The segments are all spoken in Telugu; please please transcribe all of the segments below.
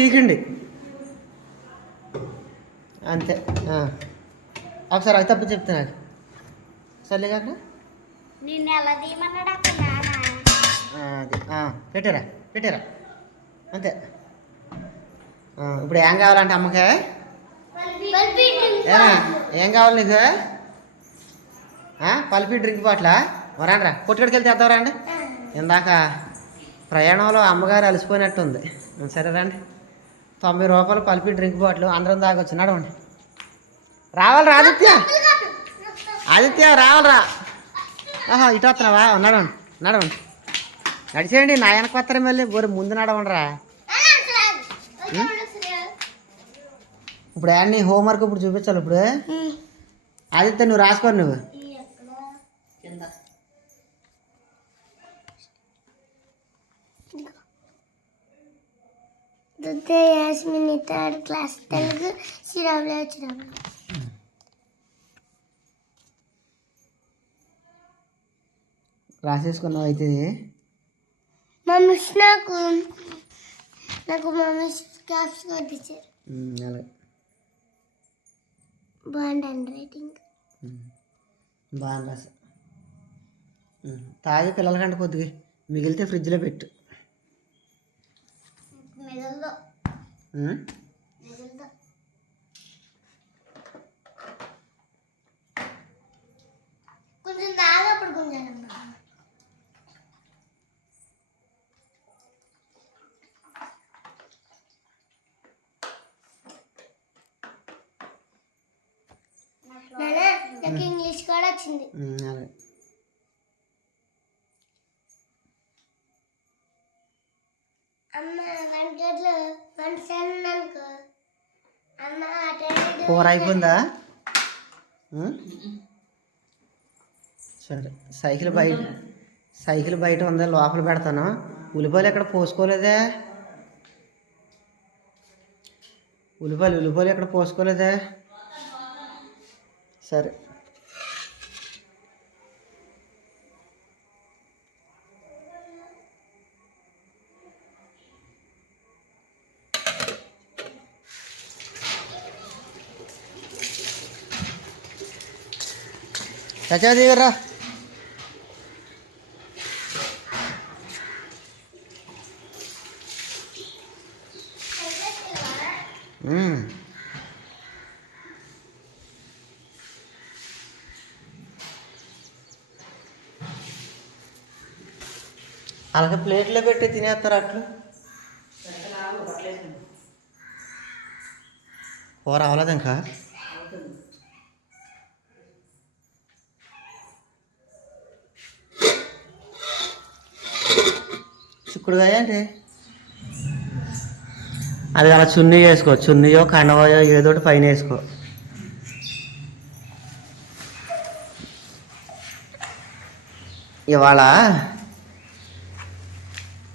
తీకండి అంతే. ఆ. ఒకసారి అవి తప్ప చెప్తే నాకు సర్లే కాక. నిన్ను ఎలా తీయమన్నాడు అక్కడ నాన్న? అది. ఆ, పెట్టారా పెట్టారా. అంతే. ఆ, ఇప్పుడు ఏం కావాలంటే అమ్మకే? ఏం కావాలి నీకు? Pulpy drink Batla? మరాండ్రా కొట్టుకడికి వెళ్తే తెద్దాం రండి. ఇందాక ప్రయాణంలో అమ్మగారు అలసిపోయినట్టుంది. సరే రండి. తొంభై రూపాయలు పల్పి డ్రింక్ బాటిల్ అందరం తాగొచ్చు. నడవండి. రావాలి ఆదిత్య. ఆదిత్య రావాలరా. ఆహా ఇటు వస్తున్నావా? నడవండి నడవండి. నడిచేయండి నా వెనక వస్తారా మళ్ళీ బోరు ముందు నడవండి రా ఇప్పుడు నీ హోంవర్క్ ఇప్పుడు చూపించాలి ఇప్పుడు? ఆదిత్య నువ్వు రాసుకోరు నువ్వు. దుద్దే యాస్మిని థర్డ్ క్లాస్ తెలుగు శ్రీరాములు వచ్చినాము రాసేసుకున్నావు అయితే? మా మిస్ నాకు నాకు మా మిస్ క్యాప్స్ కొట్టించారు అలాగే. బాగుంది హ్యాండ్ రైటింగ్. బాగా రాసా తాగి పిల్లలకంటే కొద్దిగా మిగిలితే ఫ్రిడ్జ్లో పెట్టు. కొంచెం తాగప్పుడు కొంచెం నాకు ఇంగ్లీష్ కూడా వచ్చింది. అమ్మ కూర అయిపోయిందా? సరే సైకిల్ బయట సైకిల్ బయట ఉందా లోపల పెడతాను. ఉల్లిపాయలు ఎక్కడ పోసుకోలేదే? ఉల్లిపాయలు ఉల్లిపాయలు ఎక్కడ పోసుకోలేదే? సరే. సత్యవతి రా మ్మ్. అలాగే ప్లేట్లో పెట్టి తినేస్తారు అట్లు కూర అవ్వలేదు ఇప్పుడు కదండి అది అలా చున్నీ వేసుకో చున్నీయో కండవయో ఏదో ఒకటి పైన వేసుకో. ఇవాళ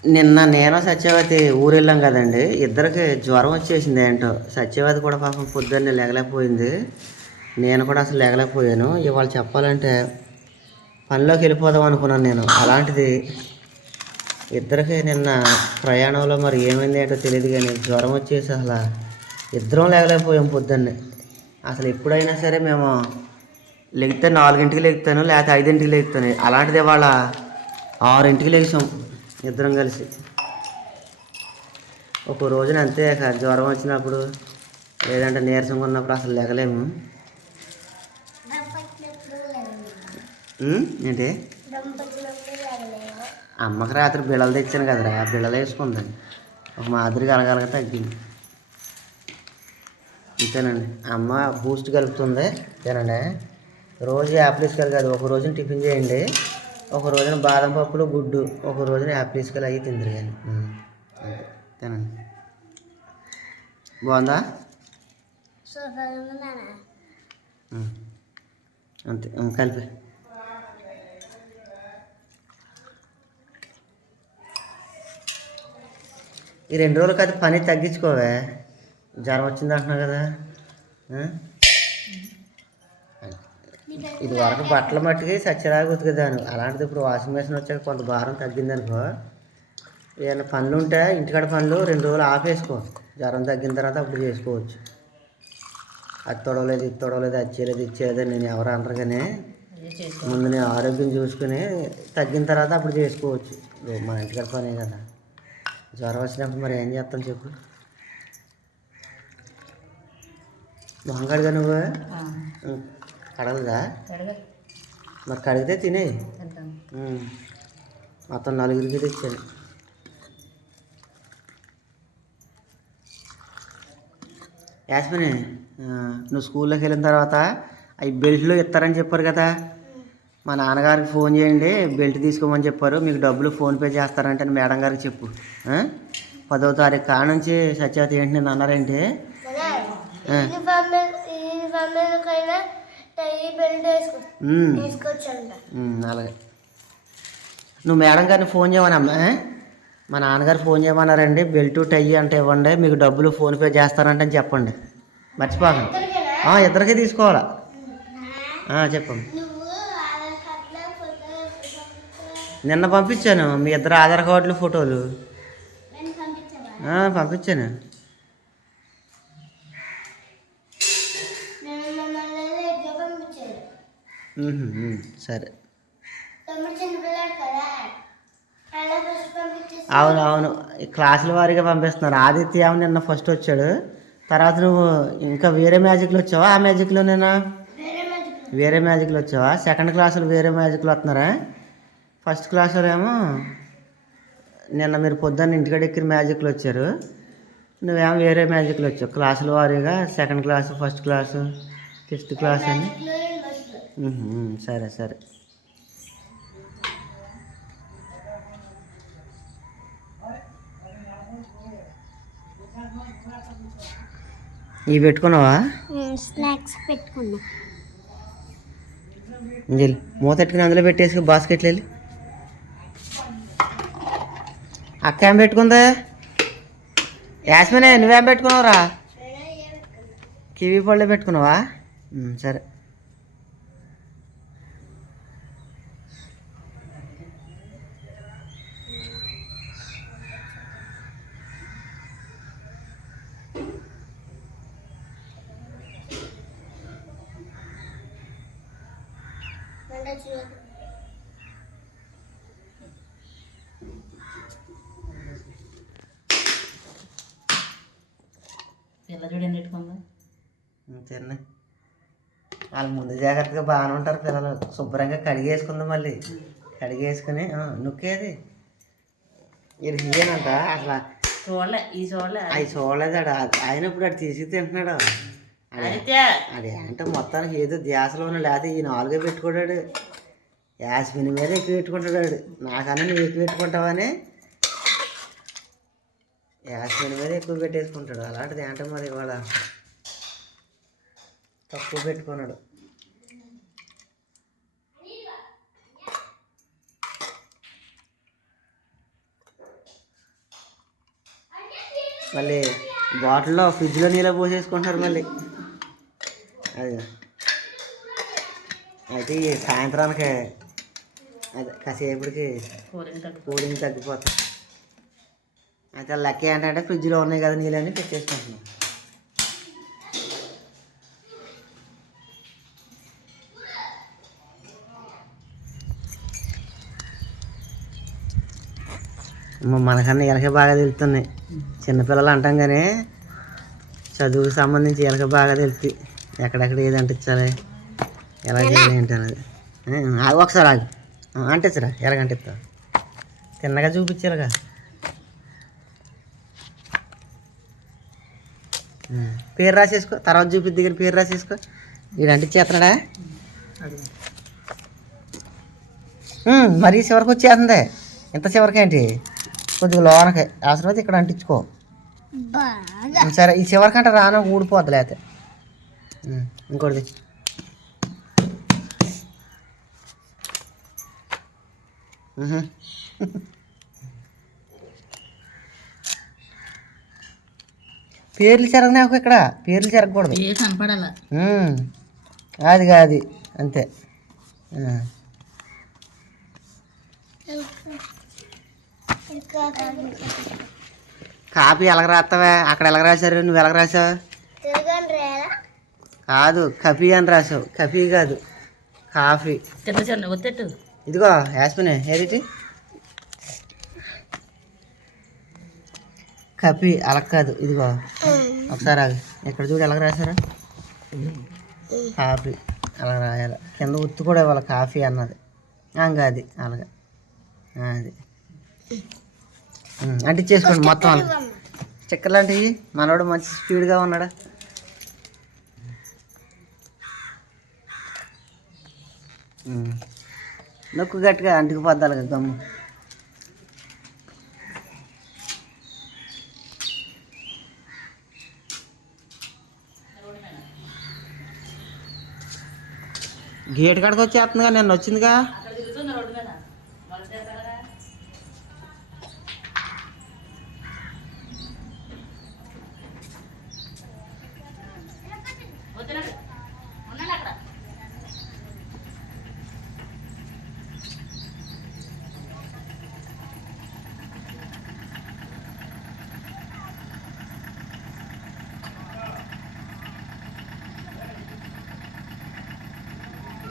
నిన్న నేను సత్యవతి ఊరు వెళ్ళాం కదండి. ఇద్దరికి జ్వరం వచ్చేసింది ఏంటో. సత్యవతి కూడా పాపం పొద్దున్నే లేగలేకపోయింది. నేను కూడా అసలు లేగలేకపోయాను. ఇవాళ చెప్పాలంటే పనిలోకి వెళ్ళిపోదాం అనుకున్నాను నేను. అలాంటిది ఇద్దరికి నిన్న ప్రయాణంలో మరి ఏమైంది ఏంటో తెలియదు కానీ జ్వరం వచ్చేసి అసలు ఇద్దరం లేగలేకపోయాం పొద్దున్నే. అసలు ఎప్పుడైనా సరే మేము లెగితే నాలుగింటికి లెగుతాను లేకపోతే ఐదింటికి లెగుతాను అలాంటిది ఇవాళ ఆరింటికి లెగిసాం ఇద్దరం కలిసి. ఒక రోజున అంతే జ్వరం వచ్చినప్పుడు లేదంటే నీరసంగా ఉన్నప్పుడు అసలు లేగలేము? ఏంటి? అమ్మకి రాత్రి బిళ్ళలు తెచ్చాను కదరా ఆ బిళ్ళలు వేసుకుంది. ఒక మాదిరిగా అలగలగా తగ్గింది. అంతేనండి అమ్మ బూస్ట్ కలుపుతుంది తినండి. రోజు యాపిల్ ఇసుకలు కాదు ఒక రోజున టిఫిన్ చేయండి. ఒక రోజున బాదం పప్పులు గుడ్డు ఒక రోజున యాపిల్ ఇసుకలు అవి తిందరు కానీ. ఉం. అంతే. తినండి. బాగుందా. అంతే. కలిపి. ఈ రెండు రోజులకి అది పని తగ్గించుకోవే. జ్వరం వచ్చింది అంటున్నావు కదా. ఇది వరకు బట్టల మట్టుకి సత్యరాగా ఉతికేదాను. అలాంటిది ఇప్పుడు వాషింగ్ మెషిన్ వచ్చాక కొంత భారం తగ్గింది అనుకో పనులు ఉంటే ఇంటికాడ పనులు రెండు రోజులు ఆపేసుకో. జ్వరం తగ్గిన తర్వాత అప్పుడు చేసుకోవచ్చు. అది తొడవలేదు ఇది తొడవలేదు అది చేయలేదు ఇది చేయలేదు నేను ఎవరు అనరు కానీ ముందు నేను ఆరోగ్యం చూసుకుని తగ్గిన తర్వాత అప్పుడు చేసుకోవచ్చు. మా మన ఇంటికాడ పనే కదా. జ్వరం వచ్చినప్పుడు మరి ఏం చేస్తాం చెప్పు? మొహంగాడుగా నువ్వు. కడగదా మరి కడిగితే తినే. మొత్తం నలుగురికి తెచ్చాను. యాస్మిని నువ్వు స్కూల్లోకి వెళ్ళిన తర్వాత అవి బెల్ట్లు ఇస్తారని చెప్పారు కదా. మా నాన్నగారికి ఫోన్ చేయండి బెల్ట్ తీసుకోమని చెప్పారు. మీకు డబ్బులు ఫోన్పే చేస్తారంటే మేడం గారికి చెప్పు? పదో తారీఖు కాడ నుంచి సత్యవతి ఏంటి నేను అన్నారేంటి అలాగే. నువ్వు మేడం గారిని ఫోన్ చేయమనమ్మా మా నాన్నగారు ఫోన్ చేయమన్నారండి బెల్ట్ టై అంటే ఇవ్వండి మీకు డబ్బులు ఫోన్పే చేస్తారంటే అని చెప్పండి. మర్చిపోకండి. ఇద్దరికీ తీసుకోవాలా? చెప్పండి నిన్న పంపించాను మీ ఇద్దరు ఆధార్ కార్డులు ఫోటోలు. పంపించాను. నేను సరే. అవును అవును. క్లాసుల వారీగా పంపిస్తున్నారు. ఆదిత్య నిన్న ఫస్ట్ వచ్చాడు. తర్వాత నువ్వు ఇంకా వేరే మ్యాజిక్లో వచ్చావా? ఆ మ్యాజిక్లోనేనా వేరే మ్యాజిక్ వేరే మ్యాజిక్లు వచ్చావా? సెకండ్ క్లాసులు వేరే మ్యాజిక్లు వస్తున్నారా? ఫస్ట్ క్లాసులో ఏమో నిన్న మీరు పొద్దున్న ఇంటికాడ ఎక్కిన మ్యాజిక్లు వచ్చారు. నువ్వేమో వేరే మ్యాజిక్లు వచ్చావు. క్లాసుల వారీగా second class first class fifth class అని. సరే సరే. ఇవి పెట్టుకున్నావా? స్నాక్స్ పెట్టుకున్నా. మూత ఎట్టుకుని అందులో పెట్టేసి బాస్కెట్లు వెళ్ళి అక్క ఏం పెట్టుకుందా? యాస్మినే నువ్వేం పెట్టుకున్నావురా? కివీ పళ్ళే పెట్టుకున్నావా? సరే. సరే you. తిన్నా వాళ్ళు ముందు జాగ్రత్తగా బాగానే ఉంటారు పిల్లలు. శుభ్రంగా కడిగేసుకుందాం మళ్ళీ. కడిగేసుకుని నొక్కేది. ఇది ఇయ్యనంట అసలు చూడలే ఈ చూడలే. అవి చూడలేదాడు. ఆయన ఇప్పుడు అటు తీసి తింటున్నాడు. అదే అంటే మొత్తానికి ఏదో ధ్యాసలోనే లేకపోతే ఈ నాలుగే పెట్టుకున్నాడు యాస్మిన్ మీద ఎక్కువ పెట్టుకుంటాడు. నాకన్నా నువ్వు ఎక్కువ పెట్టుకుంటావని యాస్మిన్ మీద ఎక్కువ పెట్టేసుకుంటాడు. అలాంటిది అంటే మరి ఇవాళ తక్కువ పెట్టుకున్నాడు. మళ్ళీ బాటిల్లో ఫ్రిడ్జ్లో నీళ్ళ పోసేసుకుంటున్నారు మళ్ళీ. అది అయితే సాయంత్రానికి అదే కాసేపటికి కూలింగ్ తగ్గిపోతుంది అయితే లక్కీ ఏంటంటే ఫ్రిడ్జ్లో ఉన్నాయి కదా నీళ్ళని పెట్టేసుకుంటున్నాం మనకన్నా ఎలక బాగా తెలుస్తున్నాయి చిన్నపిల్లలు అంటాం కానీ చదువుకు సంబంధించి ఎలక బాగా తెలుస్తాయి. ఎక్కడెక్కడ ఏది అంటించాలి ఎలా చేయాలి ఏంటి అనేది ఆగు ఒకసారి ఆగు. అంటించరా? ఎలాగ అంటిస్తావు? తిన్నగా చూపించారుగా ఆ, పేరు రాసేసుకో. తర్వాత చూపిద్ది దగ్గర పేరు రాసేసుకో. వీడు అంటించేస్తున్నాడా అది. ఉమ్, మరీ చివరికి వచ్చేస్తుంది. ఇంత చివరికి ఏంటి కొద్దిగా లోనకి. అవసరమైతే ఇక్కడ అంటించుకో. సరే ఈ చివరికంటే రాను ఊడిపోద్ది లేకపోతే ఇంకోటిది. పేర్లు చెరగనాకు ఇక్కడ. పేర్లు చెరగకూడదు. అది కాదు అంతే ఆ. ఇంకా కాపీ ఎలాగ రాస్తావా? అక్కడ ఎలాగ రాశారు? నువ్వు ఎలాగ రాసావు కాదు కఫీ అని రాసావు కఫీ కాదు కాఫీ. ఇదిగో యాస్మిన్ ఏది కపి అలా కాదు ఇదిగో. ఒకసారి ఆగు. ఇక్కడ చూడు ఎలా రాశారా? కాఫీ అలా రాయాలి. కింద ఉత్తు కూడా ఇవ్వాలి కాఫీ అన్నది. అది అలాగే. అది. అంటే చేసుకోండి మొత్తం. చక్కెర లాంటివి మనోడు మంచి స్పీడ్గా ఉన్నాడా. నొక్కు గట్టిగా అంటికి పోద్దాలి గమ్ము. గేట్ కాడికి వచ్చేస్తుందిగా నిన్న వచ్చిందిగా.